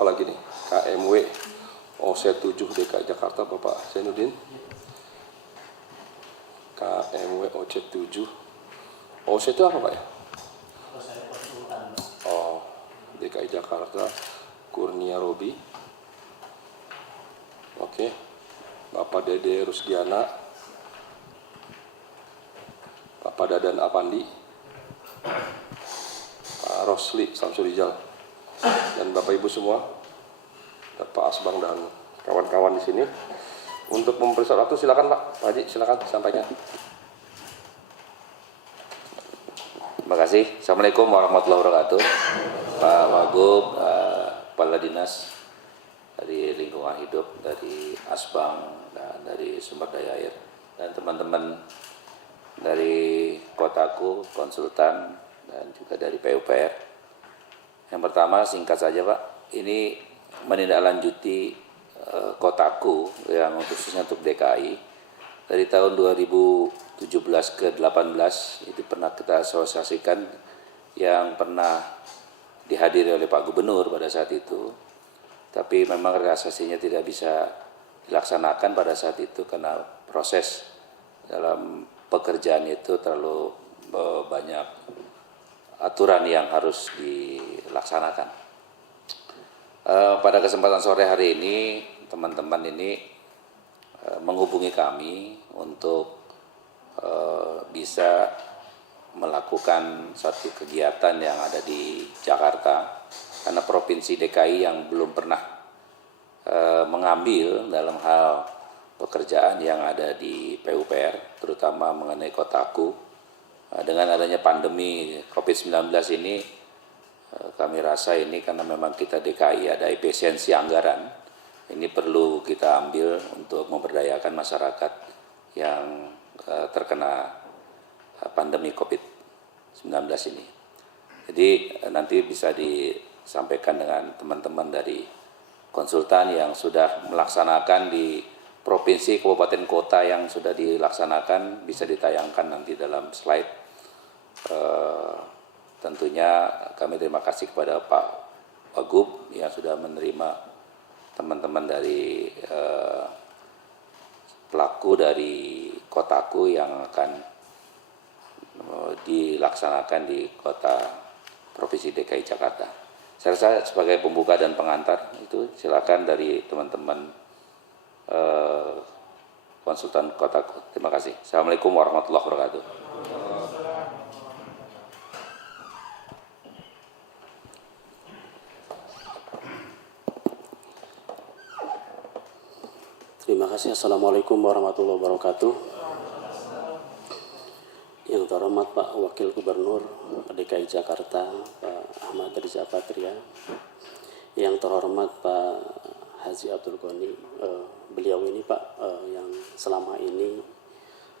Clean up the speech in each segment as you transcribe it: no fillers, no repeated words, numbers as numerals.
Apalagi nih KMW OC7 DKI Jakarta Bapak Zainuddin. KMW OC7. OC itu apa Pak ya? Oh, DKI Jakarta Kurnia Robi. Oke. Bapak Dede Rusdiana. Bapak Dadan Apandi. Pak Rosli Samsurijal. Dan Bapak Ibu semua, Pak Asbang dan kawan-kawan di sini. Untuk memeriksa waktu silakan Pak Haji, silakan sampaikan. Terima kasih. Assalamualaikum warahmatullahi wabarakatuh. Pak Wagub, Kepala Dinas dari Lingkungan Hidup, dari Asbang dan dari Sumber Daya Air, dan teman-teman dari Kotaku, konsultan, dan juga dari PUPR. Yang pertama singkat saja Pak, ini menindaklanjuti Kotaku yang khususnya untuk DKI dari tahun 2017 ke 18 itu pernah kita sosialisasikan yang pernah dihadiri oleh Pak Gubernur pada saat itu, tapi memang realisasinya tidak bisa dilaksanakan pada saat itu karena proses dalam pekerjaan itu terlalu banyak aturan yang harus dilaksanakan. Pada kesempatan sore hari ini, teman-teman ini menghubungi kami untuk bisa melakukan satu kegiatan yang ada di Jakarta, karena Provinsi DKI yang belum pernah mengambil dalam hal pekerjaan yang ada di PUPR, terutama mengenai Kotaku. Dengan adanya pandemi COVID-19 ini, kami rasa ini karena memang kita DKI ada efisiensi anggaran, ini perlu kita ambil untuk memberdayakan masyarakat yang terkena pandemi COVID-19 ini. Jadi nanti bisa disampaikan dengan teman-teman dari konsultan yang sudah melaksanakan di provinsi, kabupaten, kota yang sudah dilaksanakan, bisa ditayangkan nanti dalam slide. Tentunya kami terima kasih kepada Pak Wagub yang sudah menerima teman-teman dari pelaku dari Kotaku yang akan dilaksanakan di kota Provinsi DKI Jakarta. Saya rasa sebagai pembuka dan pengantar itu silakan dari teman-teman konsultan Kotaku. Terima kasih. Assalamualaikum warahmatullahi wabarakatuh. Terima kasih. Assalamualaikum warahmatullahi wabarakatuh. Yang terhormat Pak Wakil Gubernur DKI Jakarta, Pak Ahmad Riza Patria. Yang terhormat Pak Haji Abdul Ghani. Beliau ini Pak yang selama ini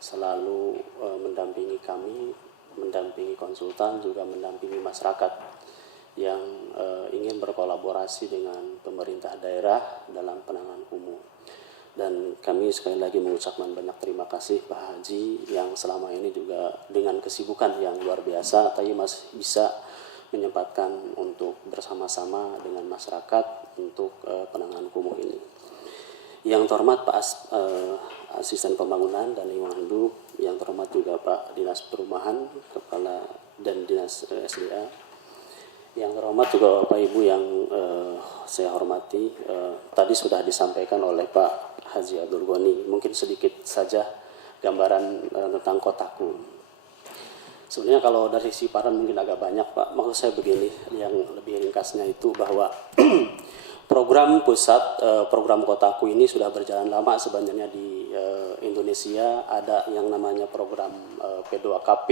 selalu mendampingi kami, mendampingi konsultan, juga mendampingi masyarakat yang ingin berkolaborasi dengan pemerintah daerah dalam penanganan kumuh. Dan kami sekali lagi mengucapkan banyak terima kasih Pak Haji yang selama ini juga dengan kesibukan yang luar biasa tapi masih bisa menyempatkan untuk bersama-sama dengan masyarakat untuk penanganan kumuh ini. Yang terhormat Pak Asisten Pembangunan dan Lingkungan Hidup, yang terhormat juga Pak Dinas Perumahan, Kepala dan Dinas SDA, yang terhormat juga Bapak Ibu yang saya hormati, tadi sudah disampaikan oleh Pak Haji Abdul Ghani, mungkin sedikit saja gambaran tentang Kotaku. Sebenarnya kalau dari siparan mungkin agak banyak Pak, maksud saya begini, yang lebih ringkasnya itu bahwa program pusat, program Kotaku ini sudah berjalan lama sebenarnya di Indonesia. Ada yang namanya program P2KP,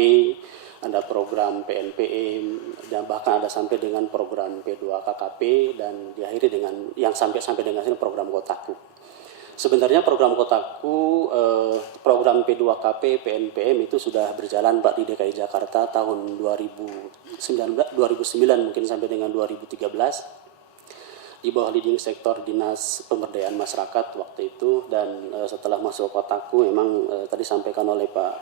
ada program PNPM, dan bahkan ada sampai dengan program P2KKP, dan diakhiri dengan yang sampai dengan sini program Kotaku. Sebenarnya program Kotaku, program P2KP, PNPM itu sudah berjalan Pak di DKI Jakarta tahun 2009 mungkin sampai dengan 2013 di bawah leading sektor Dinas Pemberdayaan Masyarakat waktu itu. Dan setelah masuk Kotaku memang tadi sampaikan oleh Pak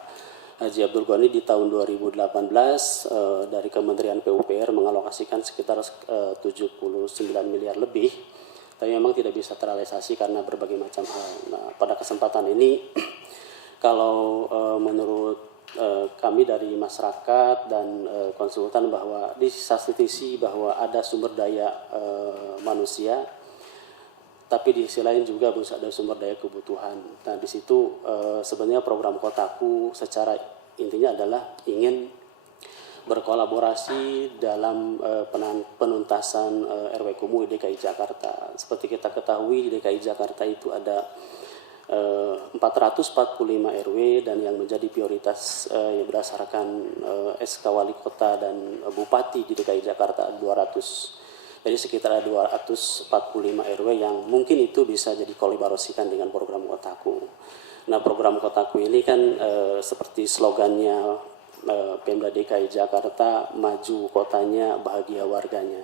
Haji Abdul Ghani di tahun 2018 dari Kementerian PUPR mengalokasikan sekitar 79 miliar lebih, tapi memang tidak bisa terrealisasi karena berbagai macam hal. Nah, pada kesempatan ini kalau menurut kami dari masyarakat dan konsultan bahwa di satu sisi bahwa ada sumber daya manusia, tapi di sisi lain juga harus ada sumber daya kebutuhan. Nah, di situ sebenarnya program Kotaku secara intinya adalah ingin berkolaborasi dalam penuntasan RW kumuh di DKI Jakarta. Seperti kita ketahui di DKI Jakarta itu ada 445 RW, dan yang menjadi prioritas berdasarkan SK Wali Kota dan Bupati di DKI Jakarta 200. Jadi sekitar 245 RW yang mungkin itu bisa jadi kolaborasikan dengan program Kotaku. Nah, program Kotaku ini kan seperti slogannya Pemda DKI Jakarta, maju kotanya, bahagia warganya.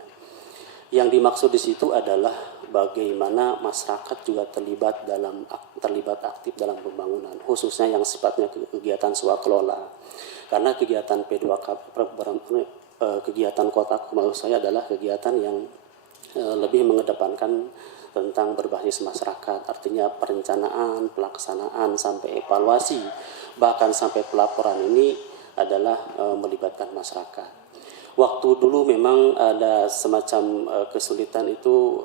Yang dimaksud di situ adalah bagaimana masyarakat juga terlibat aktif dalam pembangunan, khususnya yang sifatnya kegiatan swakelola. Karena kegiatan kegiatan Kotaku maksud saya adalah kegiatan yang lebih mengedepankan tentang berbasis masyarakat, artinya perencanaan, pelaksanaan, sampai evaluasi, bahkan sampai pelaporan ini adalah melibatkan masyarakat. Waktu dulu memang ada semacam kesulitan itu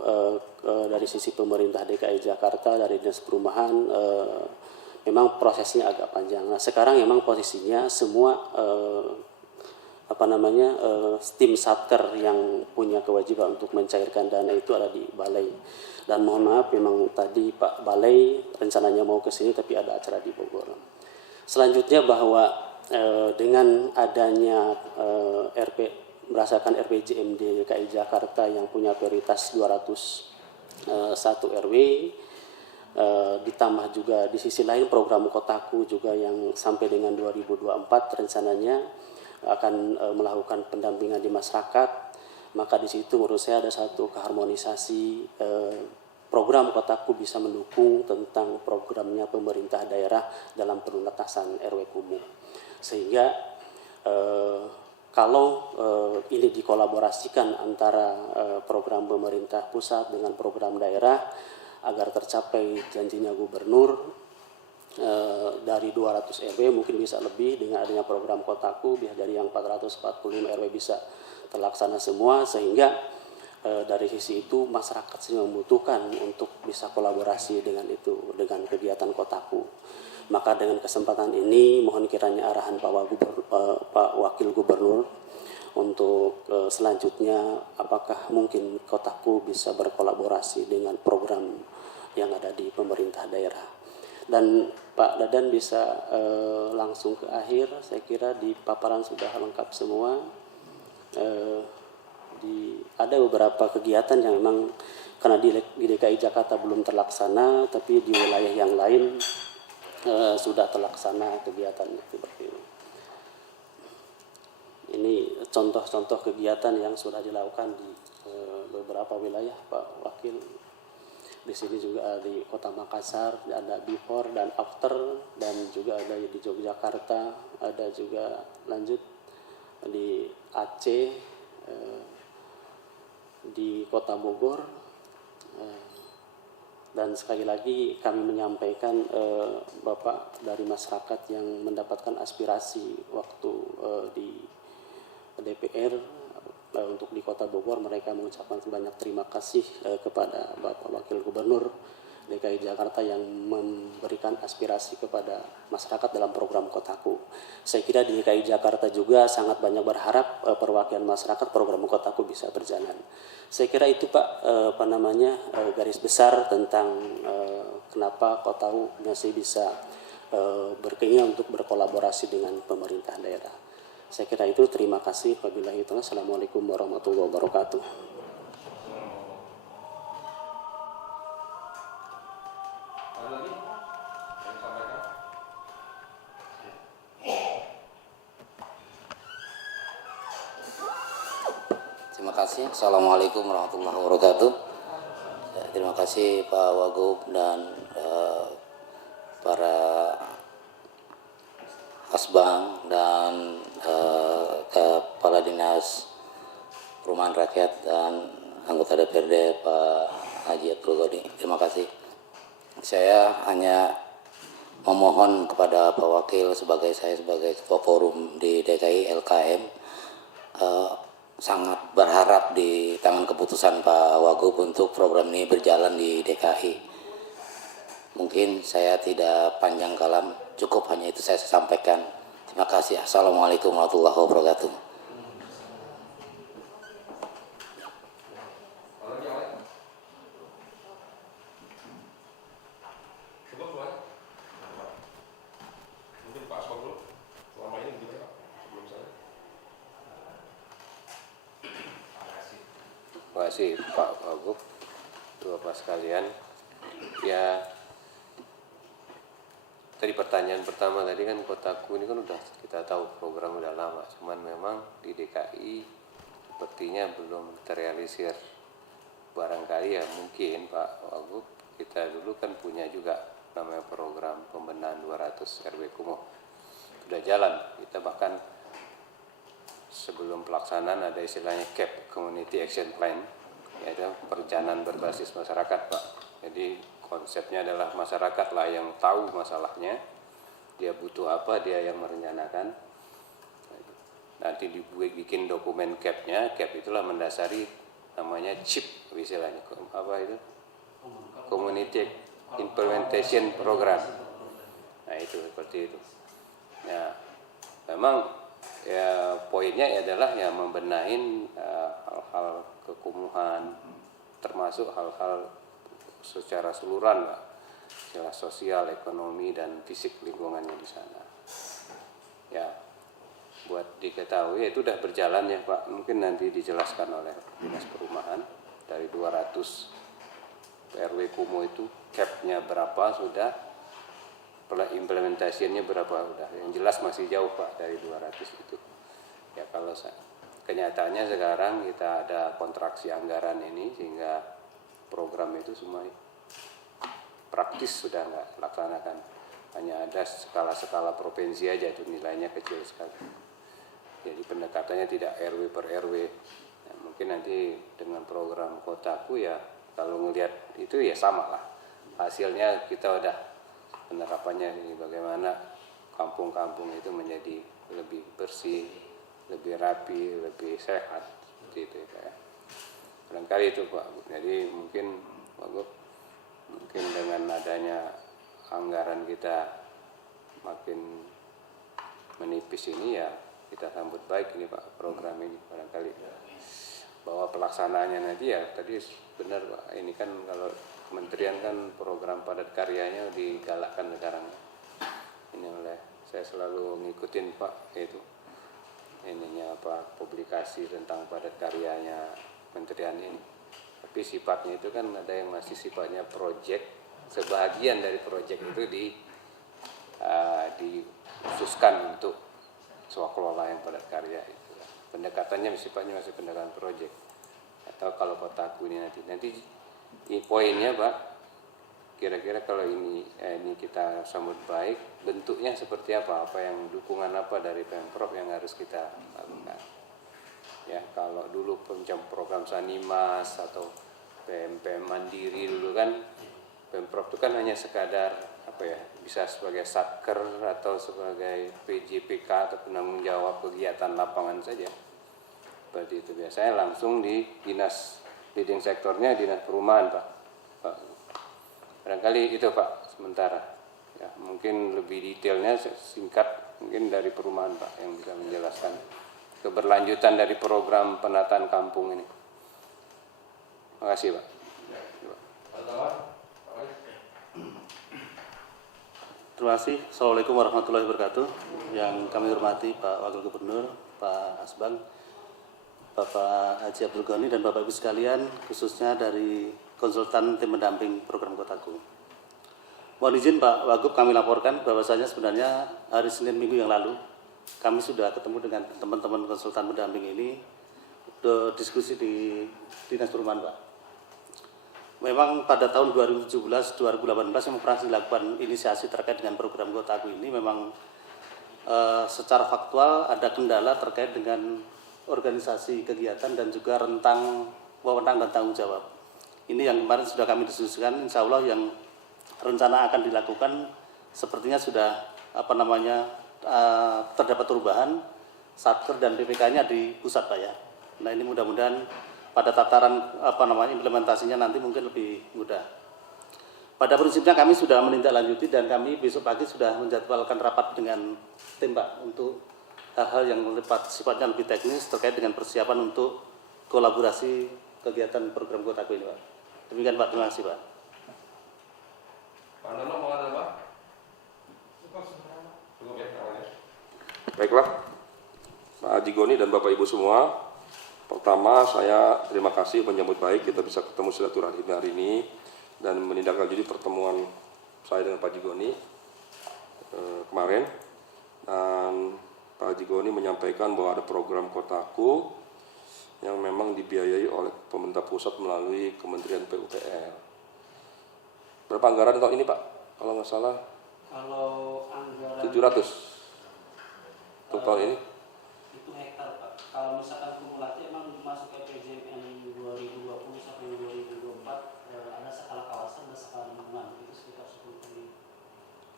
dari sisi pemerintah DKI Jakarta, dari Dinas Perumahan, memang prosesnya agak panjang. Nah, sekarang memang posisinya semua tim satker yang punya kewajiban untuk mencairkan dana itu ada di balai. Dan mohon maaf memang tadi Pak Balai rencananya mau ke sini tapi ada acara di Bogor. Selanjutnya bahwa dengan adanya berdasarkan RPJMD DKI Jakarta yang punya prioritas 201 RW, ditambah juga di sisi lain program Kotaku juga yang sampai dengan 2024 rencananya akan melakukan pendampingan di masyarakat, maka di situ menurut saya ada satu keharmonisasi program Kotaku bisa mendukung tentang programnya pemerintah daerah dalam penuntasan RW kumuh. Sehingga kalau ini dikolaborasikan antara program pemerintah pusat dengan program daerah agar tercapai janjinya gubernur, dari 200 RW mungkin bisa lebih dengan adanya program Kotaku, biar dari yang 445 RW bisa terlaksana semua, sehingga dari sisi itu masyarakat sih membutuhkan untuk bisa kolaborasi dengan itu, dengan kegiatan Kotaku. Maka dengan kesempatan ini mohon kiranya arahan Pak Wakil Gubernur untuk selanjutnya apakah mungkin Kotaku bisa berkolaborasi dengan program yang ada di pemerintah daerah. Dan Pak Dadan bisa langsung ke akhir, saya kira di paparan sudah lengkap semua. Ada beberapa kegiatan yang memang karena di DKI Jakarta belum terlaksana, tapi di wilayah yang lain sudah terlaksana kegiatannya seperti ini. Ini contoh-contoh kegiatan yang sudah dilakukan di beberapa wilayah Pak Wakil. Di sini juga ada di Kota Makassar, ada before dan after, dan juga ada di Yogyakarta, ada juga lanjut di Aceh, di Kota Bogor. Dan sekali lagi kami menyampaikan Bapak dari masyarakat yang mendapatkan aspirasi waktu di DPR untuk di Kota Bogor, mereka mengucapkan banyak terima kasih kepada Bapak Wakil Gubernur DKI Jakarta yang memberikan aspirasi kepada masyarakat dalam program Kotaku. Saya kira di DKI Jakarta juga sangat banyak berharap perwakilan masyarakat program Kotaku bisa berjalan. Saya kira itu Pak garis besar tentang kenapa Kotaku masih bisa berkeinginan untuk berkolaborasi dengan pemerintah daerah. Saya kira itu, terima kasih. Wabillahi taufiq. Assalamualaikum warahmatullahi wabarakatuh. Terima kasih. Assalamualaikum warahmatullahi wabarakatuh. Ya, terima kasih Pak Wagub dan para Asbang dan Kepala Dinas Perumahan Rakyat dan anggota DPRD Pak Haji Abdul Ghani. Terima kasih. Saya hanya memohon kepada Pak Wakil sebagai ketua forum di DKI LKM, sangat berharap di tangan keputusan Pak Wagub untuk program ini berjalan di DKI. Mungkin saya tidak panjang kalam, cukup hanya itu saya sampaikan. Terima kasih. Assalamualaikum warahmatullahi wabarakatuh. Mungkin Pak Asbang dulu, selama ini begitu Pak, sebelum saya. Terima kasih Pak Wagub, Bapak sekalian. Ya, tadi pertanyaan pertama tadi kan Kotaku ini kan udah kita tahu program udah lama, cuman memang di DKI sepertinya belum terrealisir. Barangkali ya mungkin Pak Wagub, kita dulu kan punya juga namanya program pembenahan 200 RW kumuh, sudah jalan. Kita bahkan sebelum pelaksanaan ada istilahnya CAP, Community Action Plan, yaitu perencanaan berbasis masyarakat Pak. Jadi konsepnya adalah masyarakat lah yang tahu masalahnya, dia butuh apa, dia yang merencanakan. Nanti dibikin dokumen CAP-nya, CAP itulah mendasari namanya CIP istilahnya, apa itu? Community Implementation Program. Nah itu seperti itu. Ya, memang ya poinnya adalah ya membenahin hal-hal kekumuhan, termasuk hal-hal secara keseluruhan lah, secara sosial, ekonomi dan fisik lingkungannya di sana. Ya, buat diketahui itu sudah berjalan ya Pak. Mungkin nanti dijelaskan oleh Dinas Perumahan dari 200 RW kumuh itu cap-nya berapa sudah, implementasinya berapa udah. Yang jelas masih jauh Pak dari 200 itu. Ya kalau kenyataannya sekarang kita ada kontraksi anggaran ini sehingga program itu semua praktis sudah nggak laksanakan. Hanya ada skala-skala provinsi aja itu nilainya kecil sekali. Jadi pendekatannya tidak RW per RW. Ya, mungkin nanti dengan program Kotaku ya kalau ngelihat itu ya sama lah. Hasilnya kita udah penerapannya ini bagaimana kampung-kampung itu menjadi lebih bersih, lebih rapi, lebih sehat seperti itu ya. Barangkali itu Pak. Jadi mungkin dengan adanya anggaran kita makin menipis ini ya kita sambut baik ini Pak program ini barangkali. Bahwa pelaksanaannya nanti ya tadi benar Pak, ini kan kalau kementerian kan program padat karyanya digalakkan sekarang. Ini oleh saya selalu ngikutin Pak itu ininya apa publikasi tentang padat karyanya kementerian ini. Tapi sifatnya itu kan ada yang masih sifatnya proyek, sebagian dari proyek itu dikhususkan untuk swakelola yang padat karya itu. Pendekatannya sifatnya masih pendekatan proyek. Atau kalau Kotaku ini nanti poinnya Pak, kira-kira kalau ini kita sambut baik, bentuknya seperti apa yang dukungan apa dari Pemprov yang harus kita lakukan. Ya, kalau dulu program Sanimas atau PM Mandiri dulu kan Pemprov itu kan hanya sekadar bisa sebagai satker atau sebagai PJPK atau penanggung jawab kegiatan lapangan saja. Seperti itu biasanya langsung di dinas leading sektornya dinas perumahan Pak. Barangkali itu Pak sementara. Ya, mungkin lebih detailnya singkat mungkin dari perumahan Pak yang bisa menjelaskan keberlanjutan dari program penataan kampung ini. Terima kasih Pak. Terima kasih. Assalamualaikum warahmatullahi wabarakatuh. Yang kami hormati Pak Wakil Gubernur, Pak Asbang, Bapak Haji Abdul Ghani, dan Bapak Ibu sekalian, khususnya dari konsultan tim pendamping program Kotaku. Mohon izin Pak Wagub, kami laporkan bahwasanya sebenarnya hari Senin minggu yang lalu kami sudah ketemu dengan teman-teman konsultan pendamping ini diskusi di Dinas Perumahan Pak. Memang pada tahun 2017-2018 yang pernah dilakukan inisiasi terkait dengan program Kotaku ini memang secara faktual ada kendala terkait dengan organisasi kegiatan dan juga rentang wewenang dan tanggung jawab. Ini yang kemarin sudah kami diskusikan, insya Allah yang rencana akan dilakukan sepertinya sudah terdapat perubahan. Satker dan PPK-nya di pusat Pak ya. Nah ini mudah-mudahan pada tataran implementasinya nanti mungkin lebih mudah. Pada prinsipnya kami sudah menindaklanjuti dan kami besok pagi sudah menjadwalkan rapat dengan tim Pak untuk hal-hal yang sifatnya lebih teknis terkait dengan persiapan untuk kolaborasi kegiatan program Kotaku ini Pak. Demikian Pak, terima kasih Pak. Pak Nono mau ada apa? Cukup ya kawannya. Baiklah, Pak Haji Goni dan Bapak Ibu semua. Pertama, saya terima kasih menyambut baik kita bisa ketemu silaturahmi hari ini dan menindaklanjuti pertemuan saya dengan Pak Haji Goni kemarin. Dan Pak Haji Goni menyampaikan bahwa ada program Kotaku yang memang dibiayai oleh pemerintah pusat melalui Kementerian PUPR. Berapa anggaran tahun ini Pak? Kalau nggak salah? Kalau anggaran 700 untuk tahun ini? itu hektar Pak. Kalau misalkan kumulatif emang masuk ke PJMN 2020 sampai 2024 ada skala kawasan dan skala lingkungan itu sekitar 10 triliun.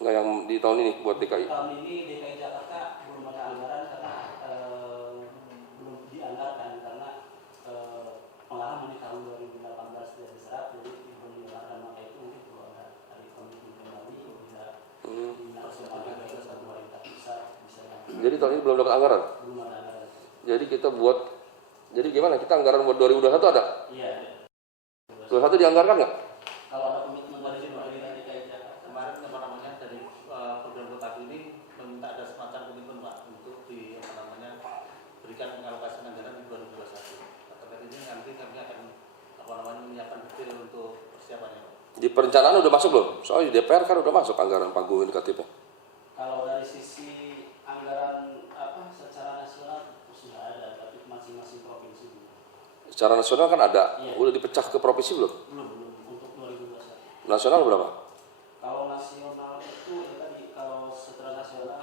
Enggak yang di tahun ini buat DKI? Tahun ini DKI Jakarta belum ada anggaran karena belum dianggarkan karena pengalaman di tahun 2018 tidak diserap jadi belum dianggarkan, maka itu mungkin perlu ada dari komitmen kembali bisa dilaksanakan baik dari pemerintah pusat bisa Jadi tahun ini belum dapat anggaran? belum ada anggaran. Jadi kita buat, jadi gimana? Kita anggaran buat 2021 ada? Iya. 2021 dianggarkan nggak? Kalau ada komitmen dari pemerintah DKI Jakarta Kemarin dari program Kotaku ini meminta ada semacam komitmen Pak untuk berikan pengalokasian anggaran di 2021. Terkait ini nanti kami akan menyiapkan detail untuk persiapannya Pak. Di perencanaan udah masuk belum? Soalnya di DPR kan udah masuk anggaran pagu indikatifnya. kalau dari sisi anggaran secara nasional sudah ada, tapi masing-masing provinsi belum. Secara nasional kan ada, Iya. udah dipecah ke provinsi belum? Belum untuk 2021. Nasional berapa? Kalau nasional itu ya tadi kalau secara nasional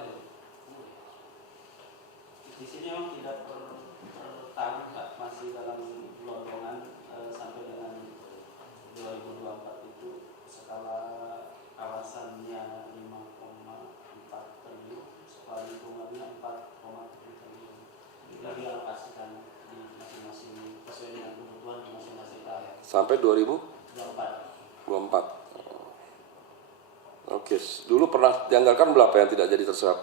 di sini memang tidak tertanggung Pak, masih dalam gelondongan sampai dengan 2024 itu skala kawasannya 5,4 triliun, skala lingkungannya 4,7 triliun. Itu dialokasikan di masing-masing sesuai dengan kebutuhan di masing-masing area. Sampai 2024. 24. Oke, dulu pernah dianggarkan berapa yang tidak jadi terserap?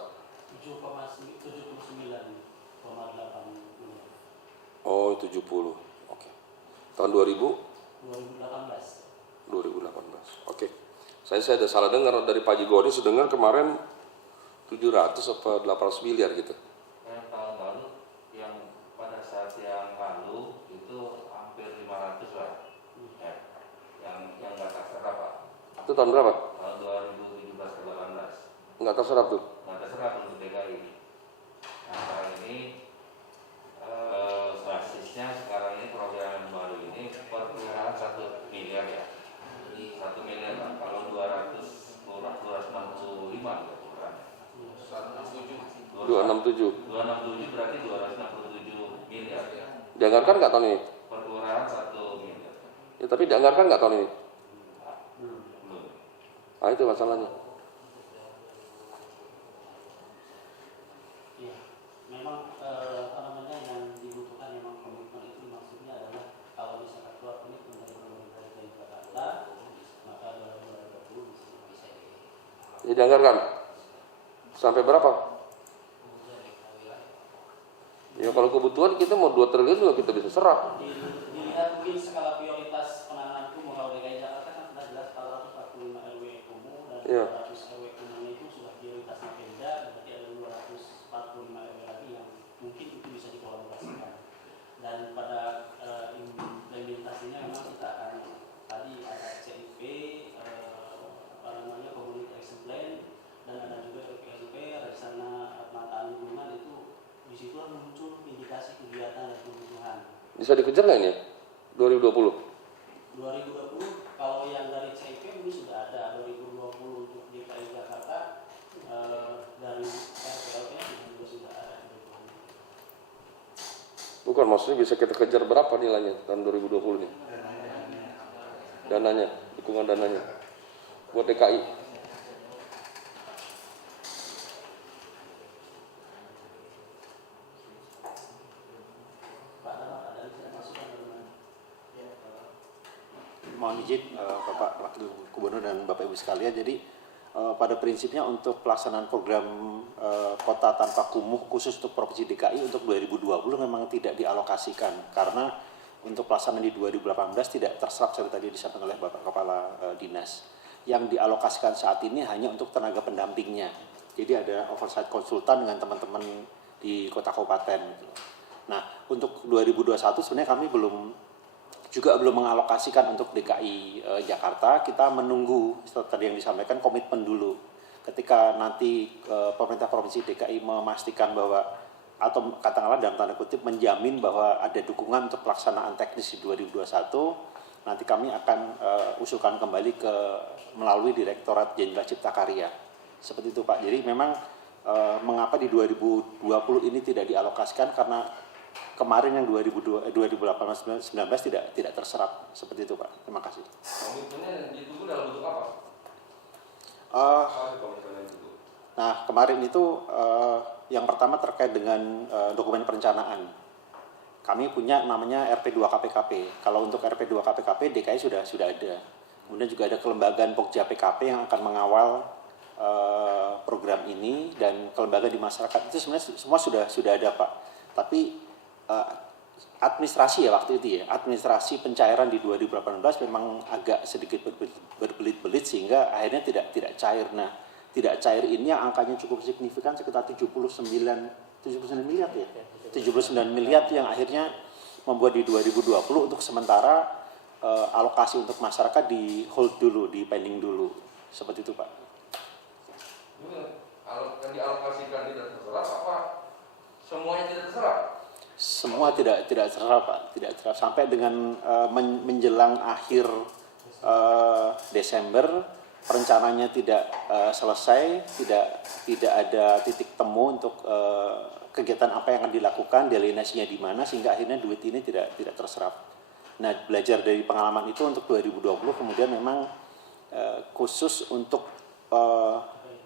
79,8 miliar. Oh, 70. Oke. Tahun 2018. 2018. Oke. Saya ada salah dengar dari Pak Haji Goni, sedengar kemarin 700 apa 800 miliar gitu. Tahun lalu yang pada saat yang lalu itu hampir 500 Pak. Yang nggak terserap Pak. Itu tahun berapa? Tahun 2017 ke 18. Nggak terserap tuh. Nggak terserap untuk DKI. Nah sekarang ini basisnya sekarang ini program yang baru ini perkiraan 1 miliar ya. 1 miliar Pak. Kalau 265 ya kurang. 267. 267 berarti 267 miliar. Dianggarkan nggak tahun ini? Perkiraan 1 miliar. Ya, tapi dianggarkan nggak tahun ini? Belum. Ah, itu masalahnya. Iya, memang yang dibutuhkan memang komitmen itu maksudnya adalah kalau misalkan keluar komitmen dari pemerintah DKI Jakarta, maka 2020 bisa Jadi dianggarkan? Sampai berapa? Ya kalau kebutuhan kita mau 2 triliun juga kita bisa serap. dilihat mungkin skala prioritas penanganan kumuh. Kalau DKI Jakarta kan sudah jelas 445 RW kumuh dan Iya. 200 RW kumuhnya itu dan pada implementasinya memang kita akan tadi ada CIP, Community Action Plan, dan ada juga PPLP, rencana penataan lingkungan. Itu di situ muncul indikasi kegiatan dan kebutuhan. Bisa dikejar nggak ini? 2020? 2020 kalau yang dari CIP ini sudah ada. 2020 untuk DKI Jakarta dari RPLP juga sudah ada kebutuhan. Bukan, maksudnya bisa kita kejar berapa nilainya tahun 2020 ini? Dananya, dukungan dananya buat DKI. Mohon izin Bapak Wakil Gubernur dan Bapak Ibu sekalian, jadi pada prinsipnya untuk pelaksanaan program kota tanpa kumuh khusus untuk Provinsi DKI untuk 2020 memang tidak dialokasikan, karena untuk pelaksanaan di 2018 tidak terserap seperti tadi disampaikan oleh Bapak Kepala Dinas. Yang dialokasikan saat ini hanya untuk tenaga pendampingnya. Jadi ada oversight konsultan dengan teman-teman di kota kabupaten. Nah, untuk 2021 sebenarnya kami belum mengalokasikan untuk DKI Jakarta. Kita menunggu setelah tadi yang disampaikan komitmen dulu. Ketika nanti pemerintah Provinsi DKI memastikan bahwa, atau katakanlah dalam tanda kutip menjamin bahwa ada dukungan untuk pelaksanaan teknis di 2021, nanti kami akan usulkan kembali melalui Direktorat Jenderal Cipta Karya. Seperti itu Pak. Jadi memang mengapa di 2020 ini tidak dialokasikan, karena kemarin yang 2018-19 tidak terserap. Seperti itu Pak. Terima kasih. Komitmennya yang ditunggu dalam bentuk apa? Nah, kemarin itu yang pertama terkait dengan dokumen perencanaan. Kami punya namanya RP2 KPKP. Kalau untuk RP2 KPKP DKI sudah ada. Kemudian juga ada kelembagaan Pokja PKP yang akan mengawal program ini, dan kelembagaan di masyarakat itu sebenarnya semua sudah ada Pak. Tapi administrasi ya waktu itu ya, administrasi pencairan di 2018 memang agak sedikit berbelit-belit sehingga akhirnya tidak cair. Nah, tidak cair ini yang angkanya cukup signifikan, sekitar 79 miliar ya. 79 miliar yang akhirnya membuat di 2020 untuk sementara alokasi untuk masyarakat di hold dulu, di pending dulu. Seperti itu Pak. Yang dialokasikan tidak terserap apa semuanya tidak terserap? Semua tidak terserap Pak, tidak terserap sampai dengan menjelang akhir Desember, perencanaannya tidak selesai, tidak ada titik temu untuk kegiatan apa yang akan dilakukan, delineasinya di mana, sehingga akhirnya duit ini tidak terserap. Nah, belajar dari pengalaman itu untuk 2020 kemudian memang khusus untuk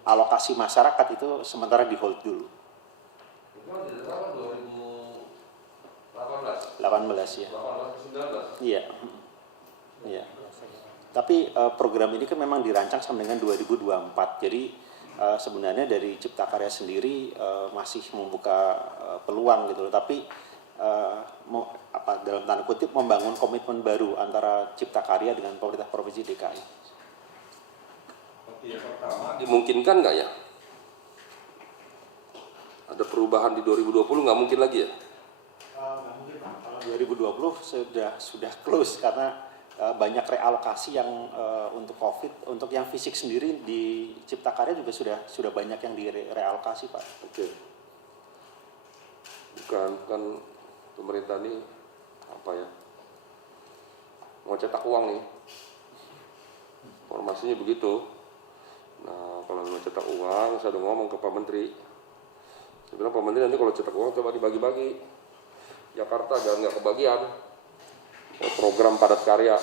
alokasi masyarakat itu sementara di hold dulu. Itu kan tidak terserap 2018. 18 ya. 18 ke 19. Iya. Iya. Tapi program ini kan memang dirancang sampai dengan 2024. Jadi sebenarnya dari Cipta Karya sendiri masih membuka peluang gitu loh. Tapi dalam tanda kutip membangun komitmen baru antara Cipta Karya dengan pemerintah Provinsi DKI. Yang pertama, dimungkinkan nggak ya? Ada perubahan di 2020 nggak mungkin lagi ya? Nggak mungkin Pak. Kalau 2020 sudah close karena banyak realokasi yang untuk COVID, untuk yang fisik sendiri di Cipta Karya juga sudah banyak yang direalokasi Pak. Oke. Bukan kan pemerintah ini apa ya? Mau cetak uang nih. Informasinya begitu. Nah, kalau mau cetak uang, saya udah ngomong ke Pak Menteri. Saya bilang Pak Menteri nanti kalau cetak uang coba dibagi-bagi. Jakarta jangan nggak kebagian. Program padat karya.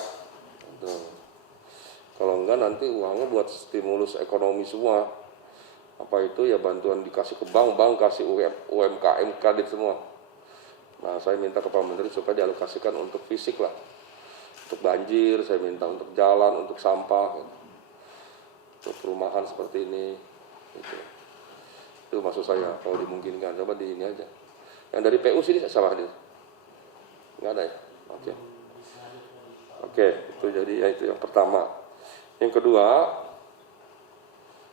Tuh. Kalau enggak nanti uangnya buat stimulus ekonomi semua. Apa itu ya bantuan dikasih ke bank kasih UMKM kredit semua. Nah, saya minta ke Pak Menteri supaya dialokasikan untuk fisik lah. Untuk banjir, saya minta untuk jalan, untuk sampah, untuk perumahan seperti ini. Gitu. Itu maksud saya, kalau dimungkinkan, coba di ini aja. Yang dari PU sini salah dia? Nggak ada ya? Oke. Oke, itu jadi ya itu yang pertama. Yang kedua,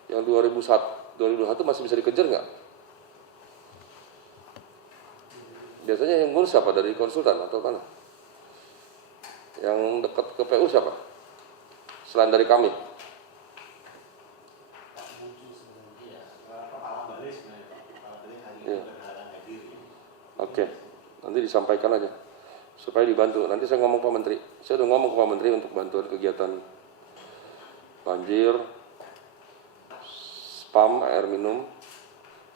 yang 2021 masih bisa dikejar nggak? Biasanya yang ngurus siapa, dari konsultan atau mana? Yang dekat ke PU siapa? Selain dari kami? Iya. Oke, nanti disampaikan aja supaya dibantu. Nanti saya ngomong ke Pak Menteri. Saya udah ngomong ke Pak Menteri untuk bantuan kegiatan banjir, spam, air minum,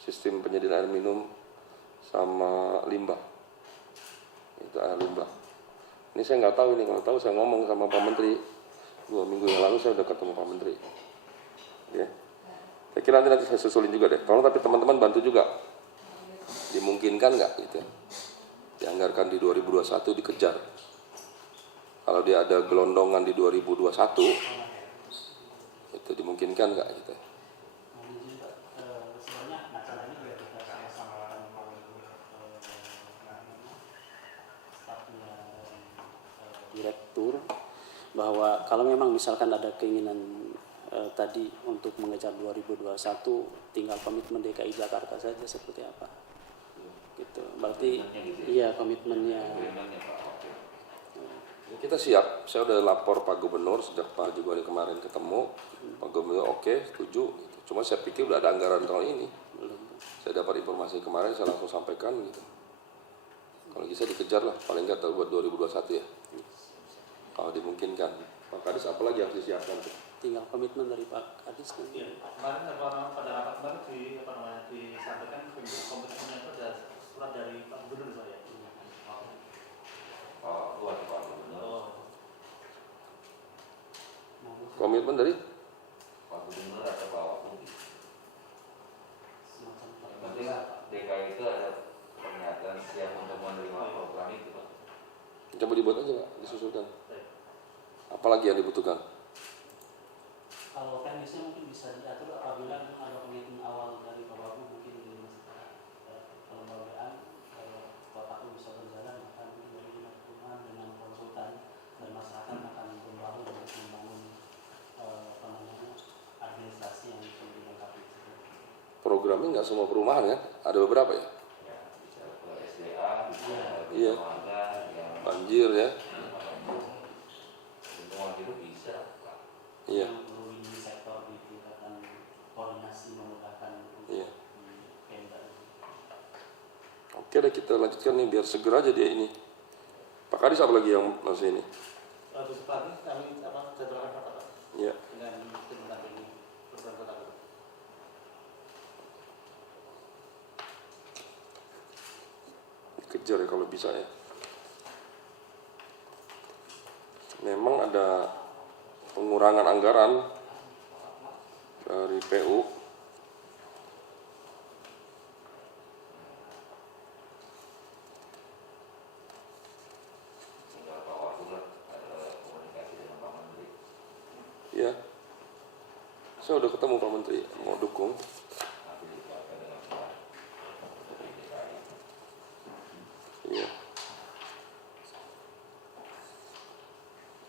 sistem penyediaan air minum, sama limbah. Itu air limbah. Ini saya nggak tahu ini, kalau tahu saya ngomong sama Pak Menteri. 2 minggu yang lalu saya udah ketemu Pak Menteri. Ya. Saya kira nanti saya susulin juga deh. Tolong tapi teman-teman bantu juga. Dimungkinkan nggak gitu? Dianggarkan di 2021 dikejar. Kalau dia ada gelondongan di 2021, itu dimungkinkan nggak gitu? Direktur bahwa kalau memang misalkan ada keinginan tadi untuk mengejar 2021 tinggal komitmen DKI Jakarta saja seperti apa gitu, berarti iya komitmennya. Kita siap, saya udah lapor Pak Gubernur sejak Pak Haji Goni kemarin ketemu, Pak Gubernur oke, setuju gitu. Cuma saya pikir udah ada anggaran tahun ini. Saya dapat informasi kemarin, saya langsung sampaikan gitu. Kalau bisa dikejar lah, paling nggak buat 2021 ya. Kalau dimungkinkan. Pak Kadis apalagi yang harus disiapkan? Tinggal komitmen dari Pak Kadis nanti. Iya, kemarin pada rapat kemarin disampaikan komitmennya itu ada surat dari Pak Gubernur saya. Komitmen dari Pak Gubernur atau Pak Wakil. Yang penting DKI itu ada pernyataan siap untuk menerima program itu, Pak. coba dibuat aja Pak, disusulkan. Apalagi yang dibutuhkan? Kalau teknisnya mungkin bisa diatur apabila ada komitmen awal dari Bapak mungkin di kelembagaan Bapak bisa berjalan, maka mungkin dari dinas perhubungan dengan konsultan dan masyarakat akan membangun untuk membangun administrasi yang lebih lengkap. Programnya nggak semua perumahan kan? Ada beberapa ya? Bicara ke SDA, Iya. Banjir ya? lingkungan hidup bisa, Pak. Iya. Yang perlu di sektor di tingkatan koordinasi memudahkan Iya. Pemda. Oke deh, kita lanjutkan nih biar segera aja dia ini. Pak Kadis apa lagi yang masih ini? Besok pagi kami jadwalkan rapat Pak, Iya. dengan tim mendampingi program kota. Kejar ya kalau bisa ya. Memang ada pengurangan anggaran dari PU. Tinggal Pak Wakil ada komunikasi dengan Pak Menteri. Ya. Saya udah ketemu Pak Menteri, mau dukung. Nanti disiapkan dengan surat dari DKI. Iya.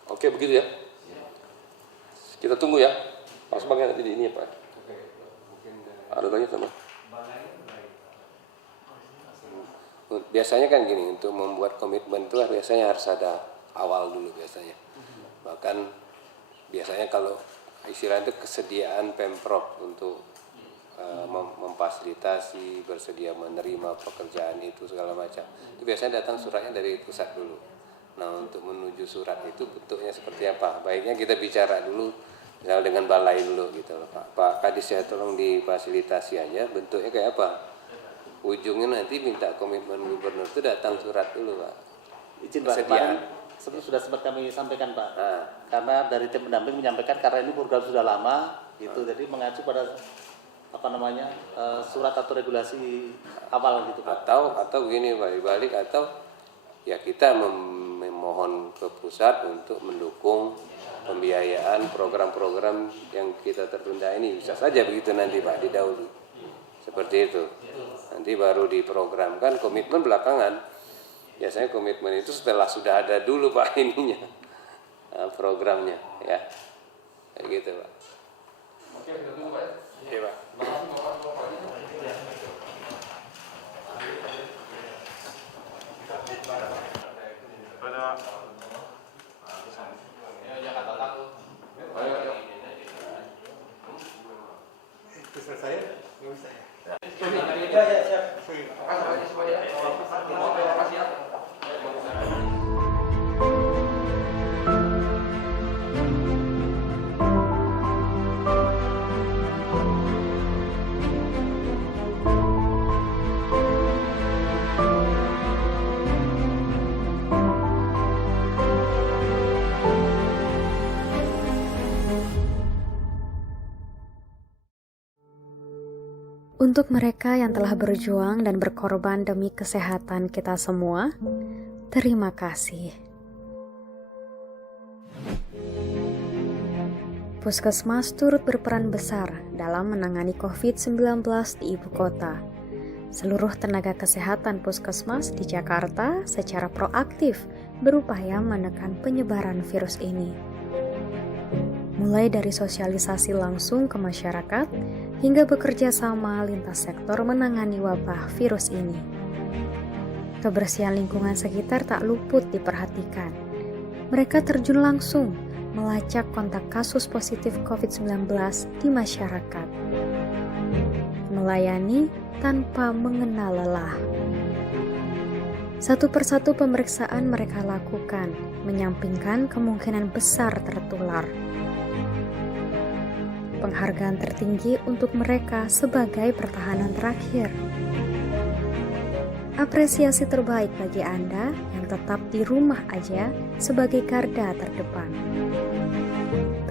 Oke begitu ya. Kita tunggu ya. Pas banget nanti di ini ya Pak. Ada lagi sama? Biasanya kan gini, untuk membuat komitmen itu biasanya harus ada awal dulu biasanya. Bahkan biasanya kalau istilah itu kesediaan Pemprov untuk memfasilitasi, bersedia menerima pekerjaan itu segala macam. Itu biasanya datang suratnya dari pusat dulu. Nah untuk menuju surat itu bentuknya seperti apa? Baiknya kita bicara dulu, misalnya dengan balai dulu gitu loh Pak. Pak Kadis ya tolong difasilitasi aja bentuknya kayak apa? Ujungnya nanti minta komitmen gubernur itu datang surat dulu Pak. Izin Pak, kemarin sudah sempat kami sampaikan Pak. Nah, Karena dari tim pendamping menyampaikan karena ini program sudah lama, gitu, jadi mengacu pada surat atau regulasi awal gitu Pak. atau begini Pak, dibalik atau ya kita memohon ke pusat untuk mendukung pembiayaan program-program yang kita tertunda ini, bisa saja begitu nanti Pak, didahului seperti itu. Nanti baru diprogramkan, komitmen belakangan. Biasanya komitmen itu setelah sudah ada dulu Pak ininya, programnya ya, kayak gitu Pak. Oke, kita tunggu Pak ya. Iya Pak. Makasih Bapak. Untuk mereka yang telah berjuang dan berkorban demi kesehatan kita semua, terima kasih. Puskesmas turut berperan besar dalam menangani COVID-19 di ibu kota. Seluruh tenaga kesehatan puskesmas di Jakarta secara proaktif berupaya menekan penyebaran virus ini. Mulai dari sosialisasi langsung ke masyarakat, hingga bekerja sama lintas sektor menangani wabah virus ini. Kebersihan lingkungan sekitar tak luput diperhatikan. Mereka terjun langsung melacak kontak kasus positif COVID-19 di masyarakat. Melayani tanpa mengenal lelah. Satu persatu pemeriksaan mereka lakukan, menyampingkan kemungkinan besar tertular. Penghargaan tertinggi untuk mereka sebagai pertahanan terakhir. Apresiasi terbaik bagi Anda yang tetap di rumah aja sebagai garda terdepan.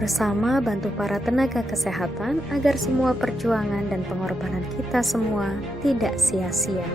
Bersama bantu para tenaga kesehatan agar semua perjuangan dan pengorbanan kita semua tidak sia-sia.